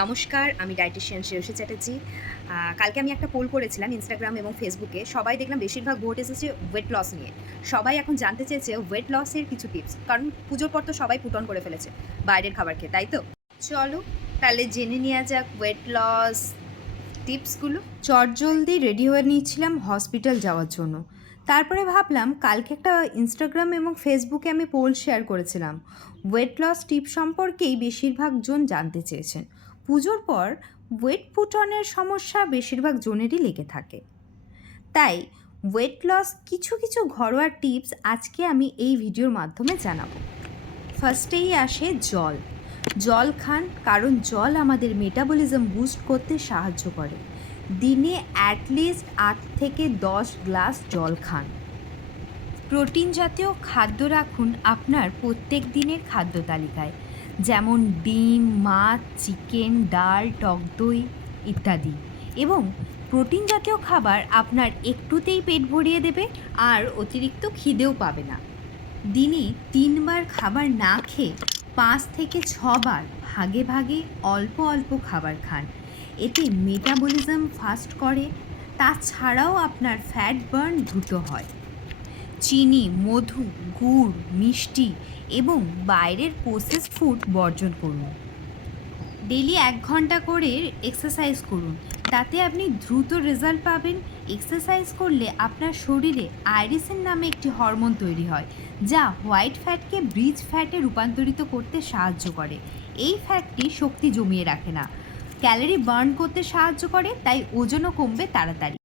নমস্কার, আমি ডায়েটিশিয়ান শ্রেয়সী চ্যাটার্জি। কালকে আমি একটা পোল করেছিলাম ইনস্টাগ্রাম এবং ফেসবুকে। সবাই দেখলাম বেশিরভাগ ভোট এসেছে ওয়েট লস নিয়ে। সবাই এখন জানতে চেয়েছে ওয়েট লসের কিছু টিপস। কারণ পুজোর পর তো সবাই পুটন করে ফেলেছে বাইরের খাবার খেয়ে, তাই তো? চলো তাহলে জেনে নেওয়া যাক ওয়েট লস টিপসগুলো। চটজলদি রেডি হয়ে নিয়েছিলাম হসপিটাল যাওয়ার জন্য। তারপরে ভাবলাম কালকে একটা ইনস্টাগ্রাম এবং ফেসবুকে আমি পোল শেয়ার করেছিলাম। ওয়েট লস টিপ সম্পর্কেই বেশিরভাগ জন জানতে চেয়েছেন। পুজোর পর ওয়েট পুটনের সমস্যা বেশিরভাগ জনেরই লেগে থাকে। তাই ওয়েট লস কিছু কিছু ঘরোয়া টিপস আজকে আমি এই ভিডিওর মাধ্যমে জানাবো। ফার্স্টেই আসে জল। জল খান, কারণ জল আমাদের মেটাবলিজম বুস্ট করতে সাহায্য করে। দিনে অ্যাটলিস্ট 8 থেকে 10 গ্লাস জল খান। প্রোটিন জাতীয় খাদ্য রাখুন আপনার প্রত্যেক দিনের খাদ্য তালিকায়, যেমন ডিম, মাছ, চিকেন, ডাল, টক দই ইত্যাদি। এবং প্রোটিন জাতীয় খাবার আপনার একটুতেই পেট ভরিয়ে দেবে আর অতিরিক্ত খিদেও পাবে না। দিনে 3 বার খাবার না খেয়ে 5 থেকে 6 বার ভাগে ভাগে অল্প অল্প খাবার খান। এতে মেটাবলিজম ফাস্ট করে, তাছাড়াও আপনার ফ্যাট বার্ন দ্রুত হয়। চিনি, মধু, গুড়, মিষ্টি এবং বাইরের প্রসেসড ফুড বর্জন করুন। ডেলি 1 ঘন্টা করে এক্সারসাইজ করুন, তাতে আপনি দ্রুত রেজাল্ট পাবেন। এক্সারসাইজ করলে আপনার শরীরে আইরিসিন নামে একটি হরমোন তৈরি হয়, যা হোয়াইট ফ্যাটকে ব্রিজ ফ্যাটে রূপান্তরিত করতে সাহায্য করে। এই ফ্যাটটি শক্তি জমিয়ে রাখে না, ক্যালোরি বার্ন করতে সাহায্য করে, তাই ওজনও কমবে তাড়াতাড়ি।